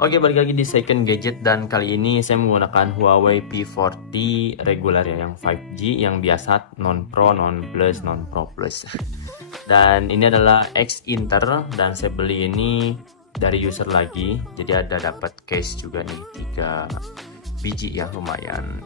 Oke, balik lagi di second gadget dan kali ini saya menggunakan Huawei P40 regular ya, yang 5G, yang biasa, non Pro, non Plus, non Pro Plus. Dan ini adalah X Inter dan saya beli ini dari user lagi. Jadi ada dapat case juga nih, 3 biji ya, lumayan.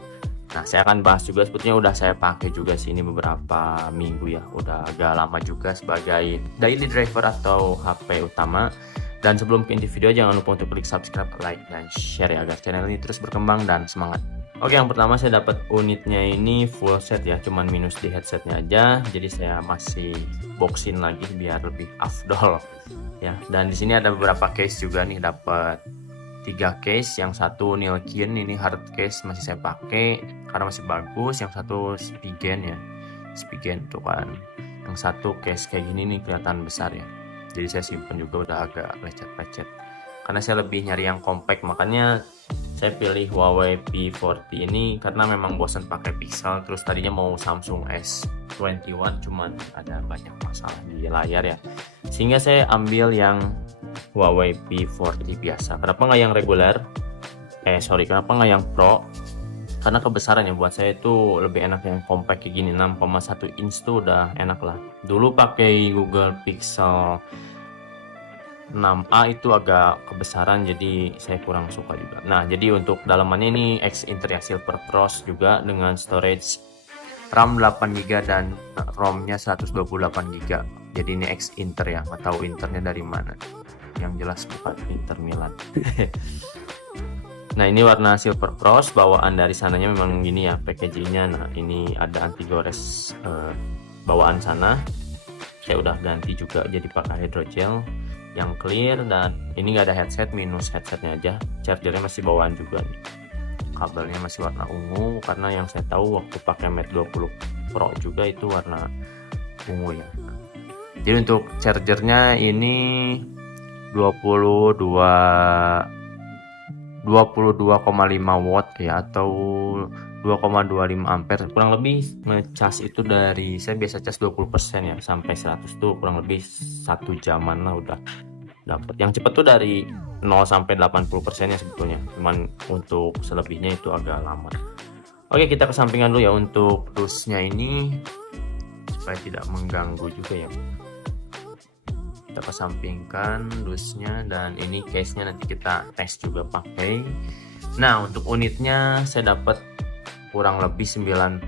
Nah, saya akan bahas juga, sebetulnya udah saya pakai juga sih ini beberapa minggu ya, udah agak lama juga sebagai daily driver atau HP utama. Dan sebelum ke inti video, jangan lupa untuk klik subscribe, like, dan share ya, agar channel ini terus berkembang dan semangat. Oke, yang pertama saya dapat unitnya ini full set ya, cuman minus di headsetnya aja. Jadi saya masih boxin lagi biar lebih afdol ya. Dan di sini ada beberapa case juga nih, dapat 3 case. Yang satu Nilkien, ini hard case masih saya pakai karena masih bagus. Yang satu Spigen ya, Spigen tuh kan. Yang satu case kayak gini nih, kelihatan besar ya. Jadi saya simpen juga, udah agak lecet-lecet karena saya lebih nyari yang compact, makanya saya pilih Huawei P40 ini karena memang bosan pakai Pixel. Terus tadinya mau Samsung S21, cuman ada banyak masalah di layar ya, sehingga saya ambil yang Huawei P40 biasa. Kenapa nggak yang reguler? Kenapa nggak yang Pro? Karena kebesarannya buat saya itu lebih enak yang compact kayak gini. 6,1 inch tuh udah enak lah. Dulu pakai Google Pixel 6a itu agak kebesaran, jadi saya kurang suka juga. Nah, jadi untuk dalamannya ini X Inter ya, Silver Cross juga, dengan storage RAM 8GB dan ROM-nya 128GB. Jadi ini X Inter ya, nggak tahu Internya dari mana. Yang jelas bukan Inter Milan. Nah, ini warna Silver Cross, bawaan dari sananya memang gini ya packagingnya. Nah, ini ada anti gores bawaan sana. Saya udah ganti juga jadi pakai hydrogel yang clear, dan ini nggak ada headset, minus headsetnya aja. Chargernya masih bawaan juga nih. Kabelnya masih warna ungu karena yang saya tahu waktu pakai Mate 20 Pro juga itu warna ungu ya. Jadi untuk chargernya ini 22,5 watt ya, atau 2,25 ampere, kurang lebih ngecas itu dari, saya biasa cas 20% ya, sampai 100 tuh kurang lebih 1 jaman lah udah dapat. Yang cepet tuh dari 0 sampai 80% ya sebetulnya, cuman untuk selebihnya itu agak lama. Oke, kita kesampingan dulu ya untuk dusnya ini supaya tidak mengganggu juga ya. Kita kesampingkan dusnya, dan ini case nya nanti kita tes juga pakai. Nah, untuk unitnya saya dapat kurang lebih 98%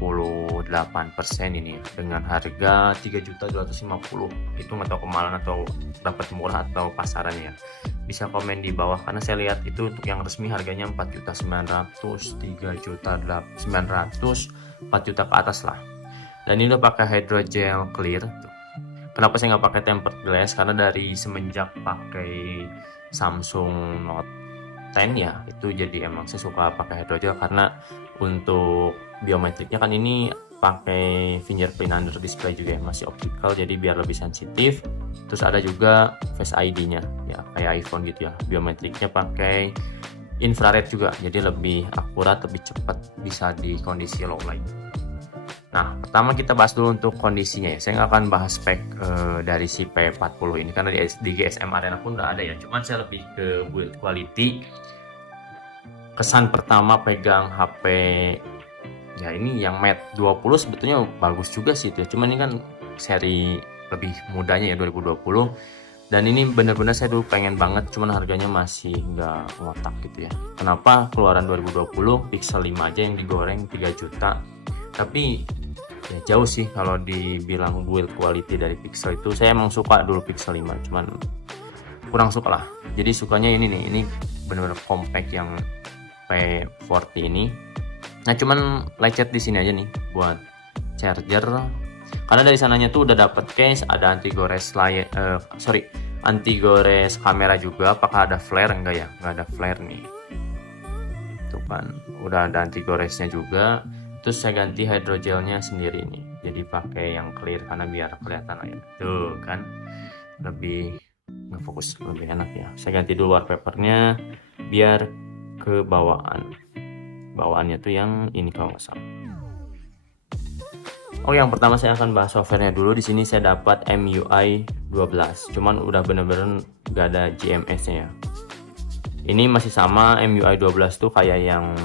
ini ya, dengan harga 3.250.000. Itu nggak tahu kemahalan atau dapat murah atau pasaran ya. Bisa komen di bawah, karena saya lihat itu untuk yang resmi harganya 4.900.000, 3.900.000, 4 juta ke atas lah. Dan ini udah pakai hydrogel clear tuh. Kenapa saya nggak pakai tempered glass? Karena dari semenjak pakai Samsung Note 10 ya, itu jadi emang saya suka pakai hydrogel, karena untuk biometriknya kan ini pakai fingerprint under display juga ya, masih optical, jadi biar lebih sensitif. Terus ada juga Face ID-nya ya, kayak iPhone gitu ya. Biometriknya pakai infrared juga, jadi lebih akurat, lebih cepat, bisa di kondisi low light. Nah, pertama kita bahas dulu untuk kondisinya ya. Saya nggak akan bahas spek dari si P40 ini karena di GSM Arena pun udah ada ya. Cuman saya lebih ke build quality. Kesan pertama pegang HP ya, ini yang Mate 20 sebetulnya bagus juga sih itu ya. Cuman ini kan seri lebih mudanya ya, 2020. Dan ini bener-bener saya dulu pengen banget, cuman harganya masih nggak ngotak gitu ya. Kenapa keluaran 2020 Pixel 5 aja yang digoreng 3 juta. Tapi ya jauh sih kalau dibilang build quality dari Pixel itu. Saya emang suka dulu Pixel 5, cuman kurang suka lah. Jadi sukanya ini nih, ini bener-bener compact yang P40 ini. Nah, cuman lecet di sini aja nih buat charger. Karena dari sananya tuh udah dapet case, ada anti gores anti gores kamera juga. Apakah ada flare? Enggak ya, nggak ada flare nih. Tuh kan, udah ada anti goresnya juga. Terus saya ganti hydrogelnya sendiri nih, jadi pakai yang clear karena biar kelihatan aja. Tuh kan, lebih ngefokus, lebih enak ya. Saya ganti dulu wallpapernya biar ke bawaannya tuh yang ini kalau nggak salah. Oh, yang pertama saya akan bahas softwarenya dulu. Di sini saya dapat MIUI 12, cuman udah bener-bener gak ada GMS-nya ya. Ini masih sama MIUI 12 tuh kayak yang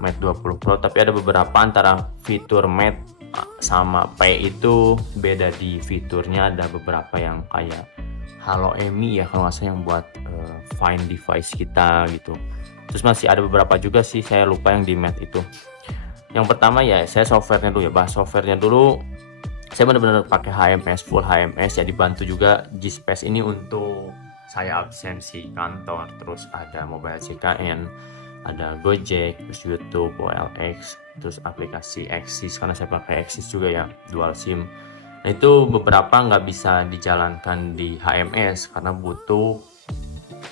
Mate 20 Pro, tapi ada beberapa antara fitur Mate sama P itu beda di fiturnya. Ada beberapa yang kayak Halo EMI ya kalau nggak salah, yang buat find device kita gitu. Terus masih ada beberapa juga sih, saya lupa yang di Mate itu. Yang pertama ya, saya softwarenya dulu ya, bahas softwarenya dulu. Saya benar-benar pakai HMS, full HMS ya, dibantu juga G-Space ini untuk saya absensi kantor. Terus ada mobile CKN, ada Gojek, terus YouTube, OLX, terus aplikasi Axis karena saya pakai Axis juga ya, dual SIM. Nah itu beberapa nggak bisa dijalankan di HMS karena butuh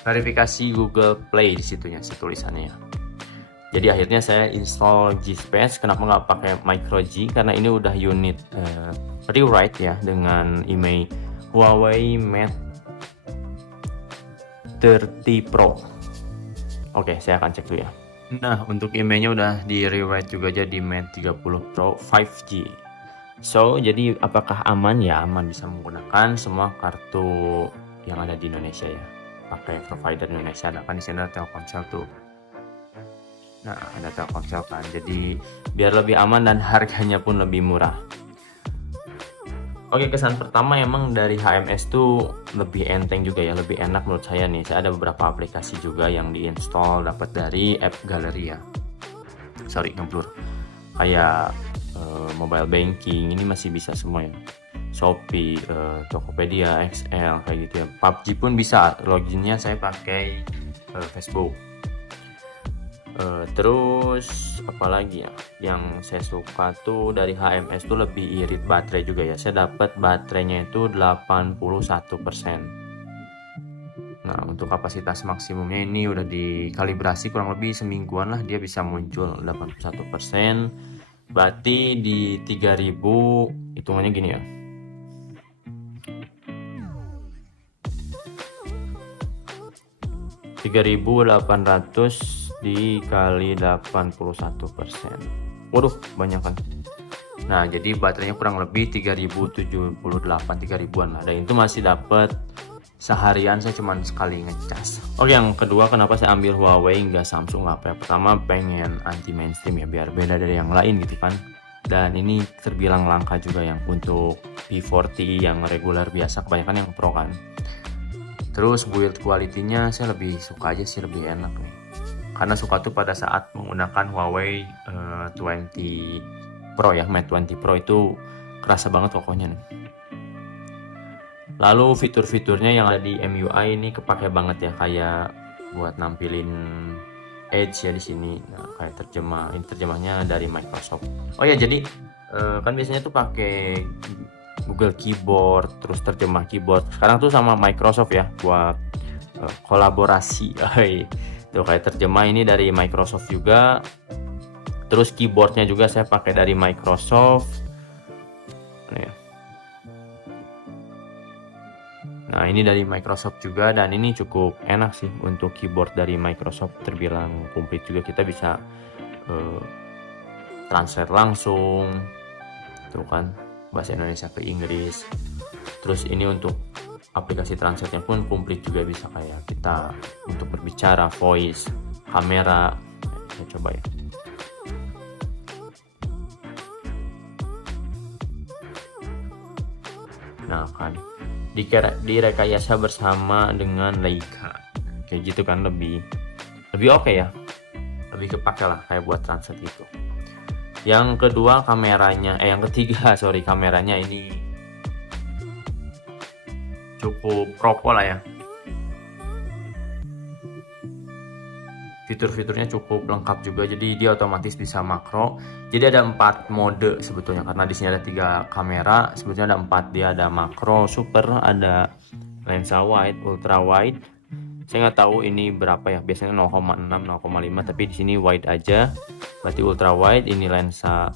verifikasi Google Play di situnya, si tulisannya. Jadi akhirnya saya install G-Space. Kenapa nggak pakai Micro G? Karena ini udah unit rewrite ya dengan email Huawei Mate 30 Pro. Oke, saya akan cek dulu ya. Nah, untuk emailnya udah di rewrite juga jadi Mate 30 Pro 5G. So, jadi apakah aman? Ya aman, bisa menggunakan semua kartu yang ada di Indonesia ya. Pakai provider Indonesia, ada kan di sini ada Telkomsel tuh. Nah, ada Telkomsel kan, jadi biar lebih aman dan harganya pun lebih murah. Oke, kesan pertama emang dari HMS tuh lebih enteng juga ya, lebih enak menurut saya nih. Saya ada beberapa aplikasi juga yang diinstal dapat dari app Galleria. Sorry, ngeblur. Kayak mobile banking ini masih bisa semua ya. Shopee, Tokopedia, XL kayak gitu ya. PUBG pun bisa, loginnya saya pakai Facebook. Terus apalagi ya yang saya suka tuh dari HMS tuh lebih irit baterai juga ya. Saya dapat baterainya itu 81%. Nah untuk kapasitas maksimumnya ini udah dikalibrasi kurang lebih semingguan lah, dia bisa muncul 81%. Berarti di 3000 hitungannya gini ya, 3800 dikali 81%. Waduh, banyak kan. Nah, jadi baterainya kurang lebih 3078, 3000-an lah. Dan itu masih dapat seharian saya cuman sekali ngecas. Oke, yang kedua kenapa saya ambil Huawei nggak Samsung apa ya? Pertama pengen anti mainstream ya, biar beda dari yang lain gitu kan. Dan ini terbilang langka juga yang untuk P40 yang reguler biasa, kebanyakan yang Pro kan. Terus build quality-nya saya lebih suka aja sih, lebih enak nih. Karena suka tuh pada saat menggunakan Huawei 20 Pro ya, Mate 20 Pro itu kerasa banget kokohnya nih. Lalu fitur-fiturnya yang ada di MIUI ini kepake banget ya, kayak buat nampilin Edge ya di sini. Nah, kayak terjemah, ini terjemahnya dari Microsoft. Oh ya, jadi kan biasanya tuh pakai Google Keyboard, terus terjemah keyboard. Sekarang tuh sama Microsoft ya buat kolaborasi. Tuh kayak terjemah ini dari Microsoft juga. Terus keyboardnya juga saya pakai dari Microsoft. Nah ini dari Microsoft juga, dan ini cukup enak sih untuk keyboard dari Microsoft, terbilang komplit juga. Kita bisa translate langsung tuh kan, bahasa Indonesia ke Inggris. Terus ini untuk aplikasi translate-nya pun komplit juga, bisa kayak kita untuk berbicara, voice, kamera. Saya coba ya. Nah kan direkayasa bersama dengan Leica kayak gitu kan, lebih oke ya, lebih kepake lah kayak buat translate gitu. Yang kedua kameranya, yang ketiga sorry, kameranya ini cukup propo lah ya. Fitur-fiturnya cukup lengkap juga, jadi dia otomatis bisa makro. Jadi ada 4 mode sebetulnya, karena di sini ada 3 kamera, sebetulnya ada 4. Dia ada makro, super, ada lensa wide, ultra wide. Saya nggak tahu ini berapa ya, biasanya 0,6, 0,5, tapi di sini wide aja. Berarti ultra wide. Ini lensa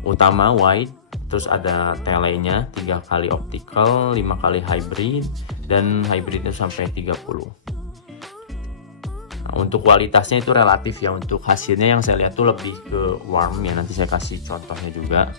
utama wide, terus ada telenya 3 kali optical, 5 kali hybrid, dan hybridnya sampai 30. Nah, untuk kualitasnya itu relatif ya. Untuk hasilnya yang saya lihat tuh lebih ke warm ya, nanti saya kasih contohnya juga.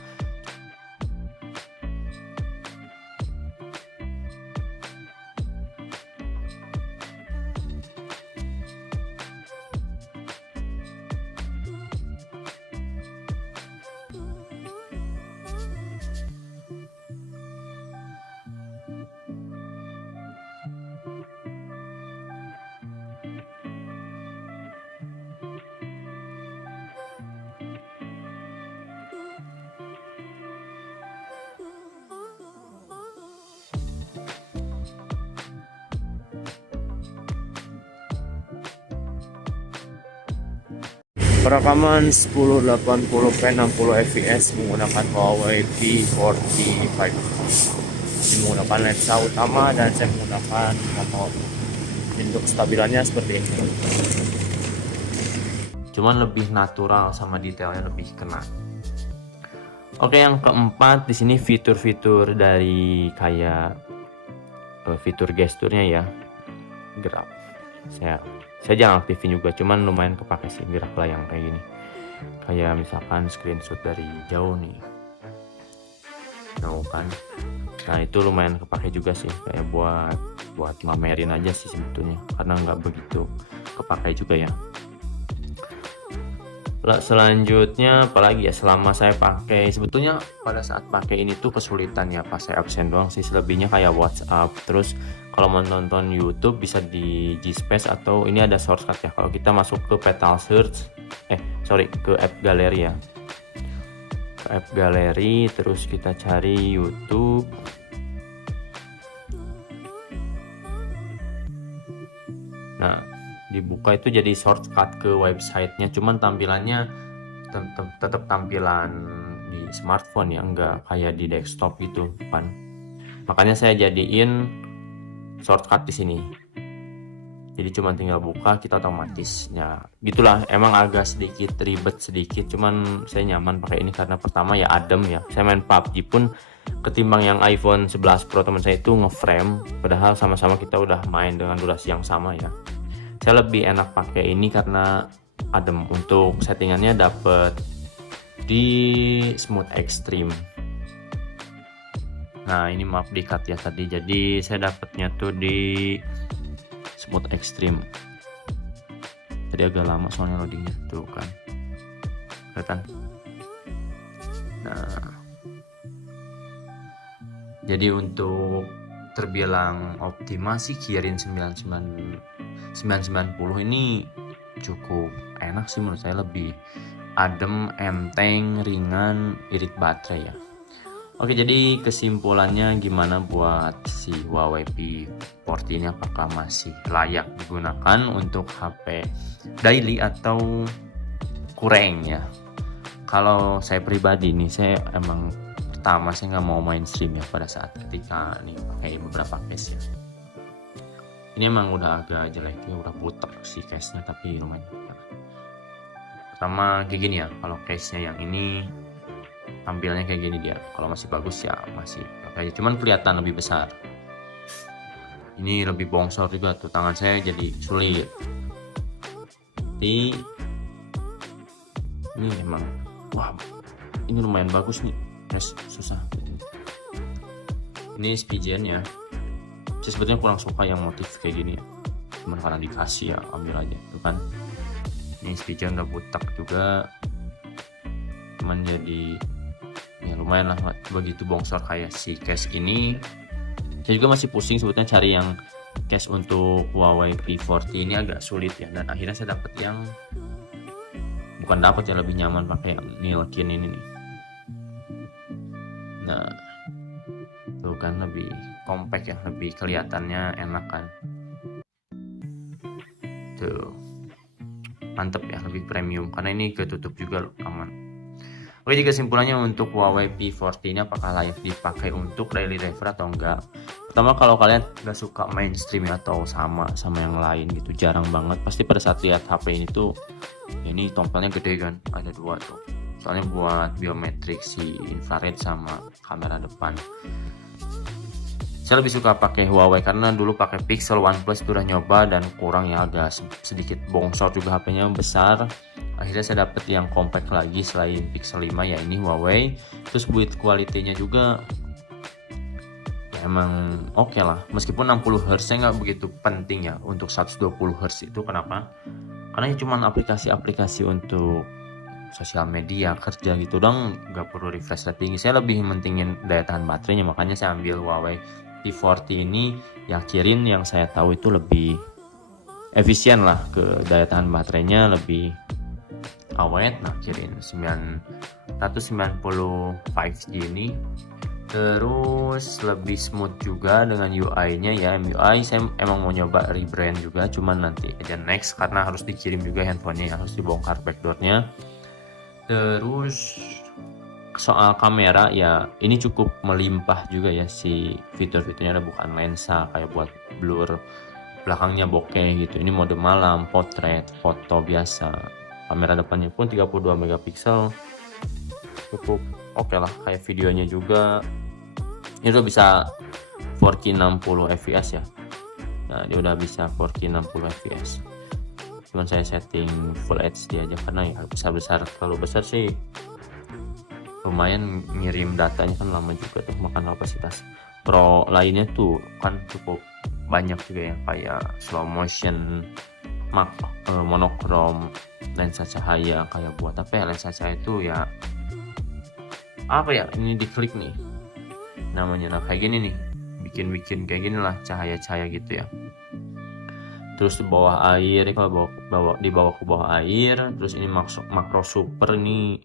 Perekaman 1080p 60 fps menggunakan Huawei P45. Ini menggunakan lensa utama dan saya menggunakan motor. Untuk stabilannya seperti ini. Cuman lebih natural sama detailnya lebih kena. Oke, yang keempat di sini fitur-fitur dari kayak fitur gesturnya ya, gerak. Saya jarang aktifin juga, cuman lumayan kepake sih gerak layang kayak gini. Kayak misalkan screenshot dari jauh nih, kan. Nah itu lumayan kepake juga sih, kayak buat ngamerin aja sih sebetulnya, karena nggak begitu kepake juga ya. Selanjutnya apalagi ya, selama saya pakai, sebetulnya pada saat pakai ini tuh kesulitan ya pas saya absen doang sih, selebihnya kayak WhatsApp. Terus kalau mau nonton YouTube bisa di G-Space, atau ini ada shortcut ya, kalau kita masuk ke Petal Search ke App Gallery ya, ke App Gallery, terus kita cari YouTube. Nah dibuka itu jadi shortcut ke websitenya, cuman tampilannya tetap tampilan di smartphone ya, enggak kayak di desktop gitu kan. Makanya saya jadiin shortcut di sini, jadi cuma tinggal buka kita otomatis ya. Gitulah, emang agak sedikit ribet sedikit, cuman saya nyaman pakai ini karena pertama ya adem ya. Saya main PUBG pun ketimbang yang iPhone 11 Pro teman saya itu ngeframe, padahal sama-sama kita udah main dengan durasi yang sama ya. Saya lebih enak pakai ini karena adem. Untuk settingannya dapet di Smooth Extreme. Nah ini maaf di cut ya tadi, jadi saya dapetnya tuh di Smooth Extreme. Tadi agak lama soalnya loadingnya tuh kan, kelihatan. Nah jadi untuk terbilang optimasi Kirin 990 ini cukup enak sih menurut saya, lebih adem, enteng, ringan, irit baterai ya. Oke, jadi kesimpulannya gimana buat si Huawei P40 ini, apakah masih layak digunakan untuk HP daily atau kurang ya? Kalau saya pribadi nih, saya emang pertama saya nggak mau mainstream ya pada saat ketika nih pakai beberapa case ya. Ini emang udah agak jelek ya, udah putar si case-nya, tapi lumayan. Pertama kayak gini ya, kalau case-nya yang ini tampilnya kayak gini dia. Kalau masih bagus ya masih pakai, cuman kelihatan lebih besar. Ini lebih bongsor juga tuh, tangan saya jadi sulit. Tapi ini emang wah, ini lumayan bagus nih. Yes, susah. Ini Spigen ya. Saya sebetulnya kurang suka yang motif kayak gini ya, cuman karena dikasih ya ambil aja tuh kan. Ini Spigen udah butak juga, cuman jadi ya lumayan lah, begitu bongsor kayak si case ini. Saya juga masih pusing sebetulnya cari yang case untuk Huawei P40 ini, agak sulit ya, dan akhirnya saya dapet yang bukan dapet ya, lebih nyaman pakai Nilkin ini nih. Nah tuh kan lebih compact ya, lebih kelihatannya enak kan, tuh mantep ya, lebih premium karena ini ketutup juga aman. Oke, jadi kesimpulannya untuk Huawei P40 ini apakah layak dipakai untuk daily driver atau enggak? Pertama, kalau kalian nggak suka mainstream ya, atau sama yang lain gitu, jarang banget pasti pada saat lihat HP ini tuh ya, ini tompelnya gede kan, ada dua tuh, soalnya buat biometrik si infrared sama kamera depan. Saya lebih suka pakai Huawei karena dulu pakai Pixel OnePlus udah nyoba dan kurang ya, agak sedikit bongsor juga, HP-nya besar. Akhirnya saya dapet yang compact lagi selain Pixel 5 ya, ini Huawei. Terus build quality-nya juga ya, emang oke lah, meskipun 60Hz saya nggak begitu penting ya untuk 120Hz itu. Kenapa? Karena cuma aplikasi-aplikasi untuk sosial media, kerja gitu dong, nggak perlu refresh rate tinggi. Saya lebih mentingin daya tahan baterainya, makanya saya ambil Huawei P40 ini. Ya Kirin yang saya tahu itu lebih efisien lah ke daya tahan baterainya, lebih awet. Nah Kirin 995G ini Terus lebih smooth juga dengan UI-nya ya. MUI saya emang mau nyoba rebrand juga, cuman nanti aja next karena harus dikirim juga handphonenya, harus dibongkar backdoornya. Terus soal kamera ya, ini cukup melimpah juga ya, si fitur-fiturnya ada bukan lensa kayak buat blur belakangnya bokeh gitu. Ini mode malam, potret, foto biasa. Kamera depannya pun 32 megapiksel, cukup oke lah. Kayak videonya juga ini udah bisa 4K 60 fps ya. Nah, dia udah bisa 4K 60 fps. Cuman saya setting Full HD aja karena ya besar-besar, terlalu besar sih lumayan ngirim datanya kan lama juga tuh, makan kapasitas. Pro lainnya tuh kan cukup banyak juga ya, kayak slow motion, monokrom, lensa cahaya. Kayak buat apa ya lensa cahaya itu ya, apa ya, ini diklik nih namanya, nah kayak gini nih, bikin kayak gini lah, cahaya-cahaya gitu ya. Terus di bawah air, kalau dibawa ke bawah air. Terus ini makro super ini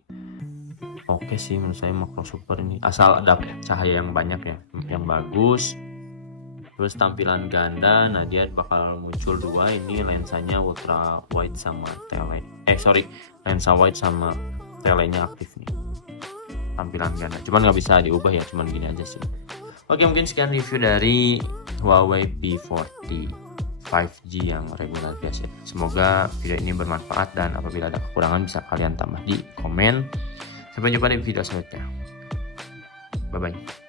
oke sih menurut saya, makro super ini asal ada cahaya yang banyak ya, yang bagus. Terus tampilan ganda, nah dia bakal muncul dua, ini lensanya ultra wide sama lensa wide sama telenya aktif nih. Tampilan ganda, cuman nggak bisa diubah ya, cuman gini aja sih. Oke, mungkin sekian review dari Huawei P40 5G yang regular biasa. Semoga video ini bermanfaat, dan apabila ada kekurangan bisa kalian tambah di komen. Sampai jumpa di video selanjutnya. Bye bye.